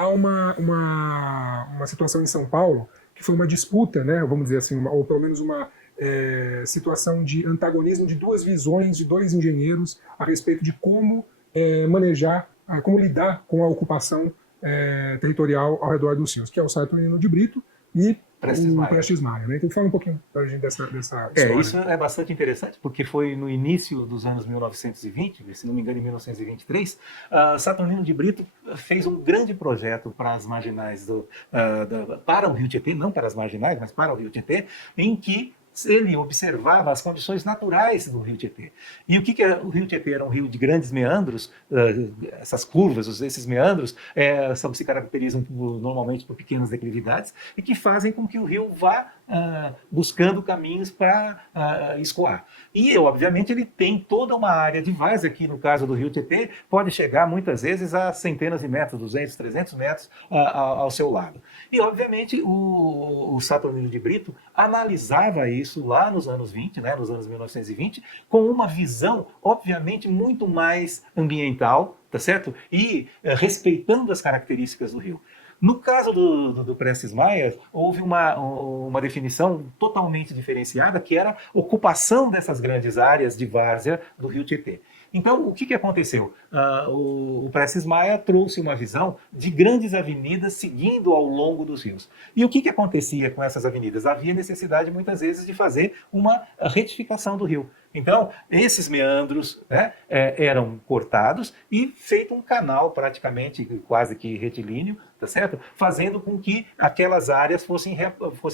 há uma situação em São Paulo que foi uma disputa, né, vamos dizer assim, ou pelo menos uma situação de antagonismo de duas visões, de dois engenheiros a respeito de como manejar, como lidar com a ocupação territorial ao redor dos rios, que é o Saturnino de Brito e Prestes o Maia. Prestes Maia. Né? Então fala um pouquinho para a gente dessa Isso história. é bastante interessante, porque foi no início dos anos 1920, se não me engano, em 1923, Saturnino de Brito fez um grande projeto para as marginais para o Rio Tietê, não para as marginais, mas para o Rio Tietê, em que ele observava as condições naturais do Rio Tietê. E o que era o Rio Tietê? Era um rio de grandes meandros, essas curvas, esses meandros, se caracterizam normalmente por pequenas declividades e que fazem com que o rio vá buscando caminhos para escoar. E, obviamente, ele tem toda uma área de várzea, que no caso do Rio Tietê pode chegar muitas vezes a centenas de metros, 200, 300 metros ao seu lado. E, obviamente, o Saturnino de Brito analisava isso lá nos anos 20, né, nos anos 1920, com uma visão, obviamente, muito mais ambiental, tá certo? E respeitando as características do rio. No caso do Prestes Maia, houve uma definição totalmente diferenciada, que era a ocupação dessas grandes áreas de várzea do Rio Tietê. Então, o que aconteceu? O Prestes Maia trouxe uma visão de grandes avenidas seguindo ao longo dos rios. E o que acontecia com essas avenidas? Havia necessidade, muitas vezes, de fazer uma retificação do rio. Então, esses meandros, né, eram cortados e feito um canal praticamente quase que retilíneo, tá certo? Fazendo com que aquelas áreas fossem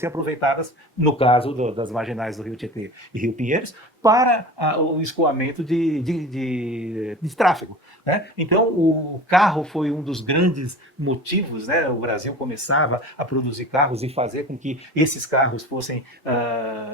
aproveitadas, no caso das marginais do Rio Tietê e Rio Pinheiros, para o escoamento de tráfego. Né? Então, o carro foi um dos grandes motivos, né? O Brasil começava a produzir carros e fazer com que esses carros fossem,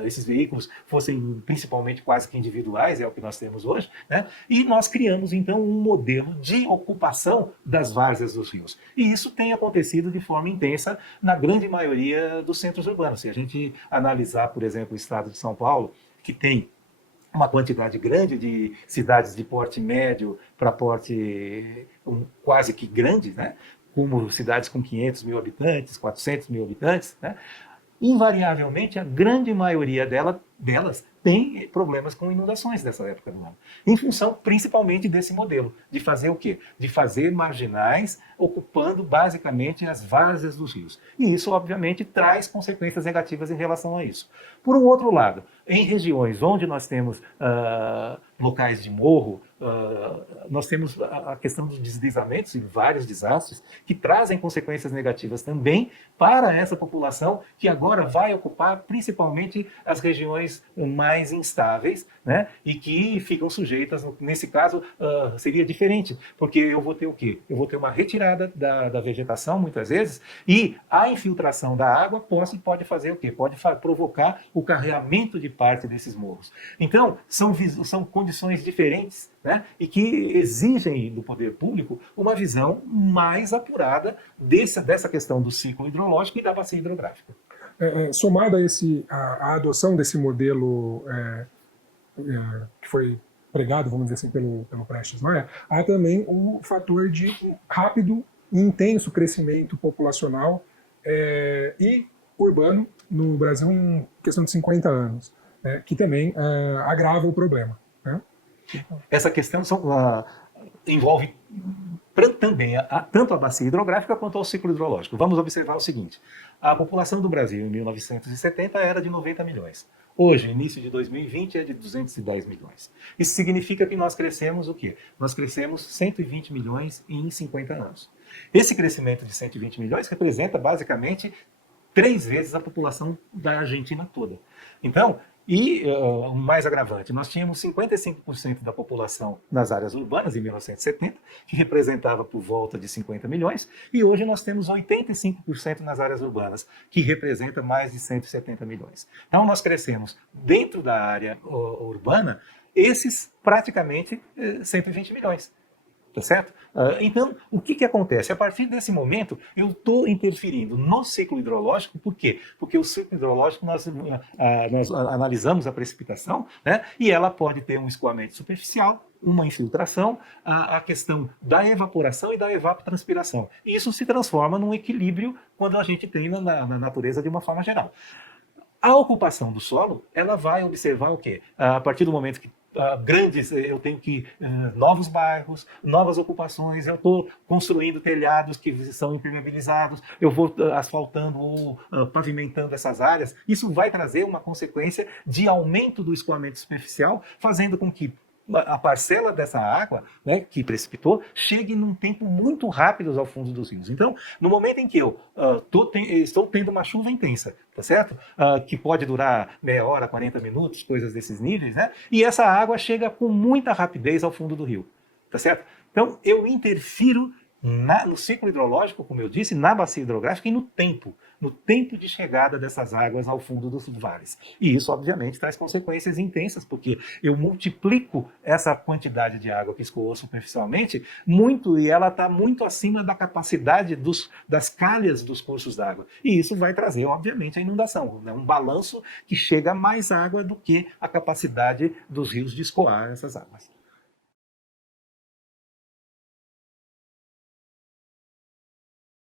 esses veículos fossem principalmente quase que individuais, é o que nós temos hoje, né? E nós criamos, então, um modelo de ocupação das várzeas dos rios. E isso tem acontecido de forma intensa na grande maioria dos centros urbanos. Se a gente analisar, por exemplo, o estado de São Paulo, que tem uma quantidade grande de cidades de porte médio para porte quase que grande, né? Como cidades com 500 mil habitantes, 400 mil habitantes, né? Invariavelmente, a grande maioria delas tem problemas com inundações nessa época do ano. Em função, principalmente, desse modelo. De fazer o quê? De fazer marginais ocupando, basicamente, as várzeas dos rios. E isso, obviamente, traz consequências negativas em relação a isso. Por um outro lado, em regiões onde nós temos locais de morro, nós temos a questão dos deslizamentos e vários desastres que trazem consequências negativas também para essa população que agora vai ocupar principalmente as regiões mais instáveis, né? E que ficam sujeitas, nesse caso, seria diferente, porque eu vou ter o quê? Eu vou ter uma retirada da vegetação, muitas vezes, e a infiltração da água pode fazer o quê? Pode provocar o carreamento de parte desses morros. Então, são condições diferentes, né? E que exigem do poder público uma visão mais apurada dessa questão do ciclo hidrológico e da bacia hidrográfica. Somado a adoção desse modelo que foi pregado, vamos dizer assim, pelo Prestes Maia, há também o fator de um rápido e intenso crescimento populacional e urbano no Brasil em questão de 50 anos, que também agrava o problema. Né? Essa questão envolve também tanto a bacia hidrográfica quanto ao ciclo hidrológico. Vamos observar o seguinte: a população do Brasil em 1970 era de 90 milhões. Hoje, início de 2020, é de 210 milhões. Isso significa que nós crescemos o quê? Nós crescemos 120 milhões em 50 anos. Esse crescimento de 120 milhões representa basicamente 3 vezes a população da Argentina toda. Então, o mais agravante, nós tínhamos 55% da população nas áreas urbanas em 1970, que representava por volta de 50 milhões, e hoje nós temos 85% nas áreas urbanas, que representa mais de 170 milhões. Então nós crescemos dentro da área urbana esses praticamente 120 milhões. Tá certo? Então, o que acontece? A partir desse momento, eu estou interferindo no ciclo hidrológico. Por quê? Porque o ciclo hidrológico, nós analisamos a precipitação, né? E ela pode ter um escoamento superficial, uma infiltração, a questão da evaporação e da evapotranspiração. E isso se transforma num equilíbrio quando a gente tem na natureza de uma forma geral. A ocupação do solo, ela vai observar o quê? A partir do momento que eu tenho que novos bairros, novas ocupações, eu estou construindo telhados que são impermeabilizados, eu vou asfaltando ou pavimentando essas áreas, isso vai trazer uma consequência de aumento do escoamento superficial, fazendo com que a parcela dessa água, né, que precipitou chegue num tempo muito rápido ao fundo dos rios. Então, no momento em que eu estou tendo uma chuva intensa, tá certo? Que pode durar meia hora, 40 minutos, coisas desses níveis, né? E essa água chega com muita rapidez ao fundo do rio, tá certo? Então, eu interfiro no ciclo hidrológico, como eu disse, na bacia hidrográfica e no tempo de chegada dessas águas ao fundo dos vales. E isso, obviamente, traz consequências intensas, porque eu multiplico essa quantidade de água que escoou superficialmente muito, e ela está muito acima da capacidade das calhas dos cursos d'água. E isso vai trazer, obviamente, a inundação, né? Um balanço que chega a mais água do que a capacidade dos rios de escoar essas águas.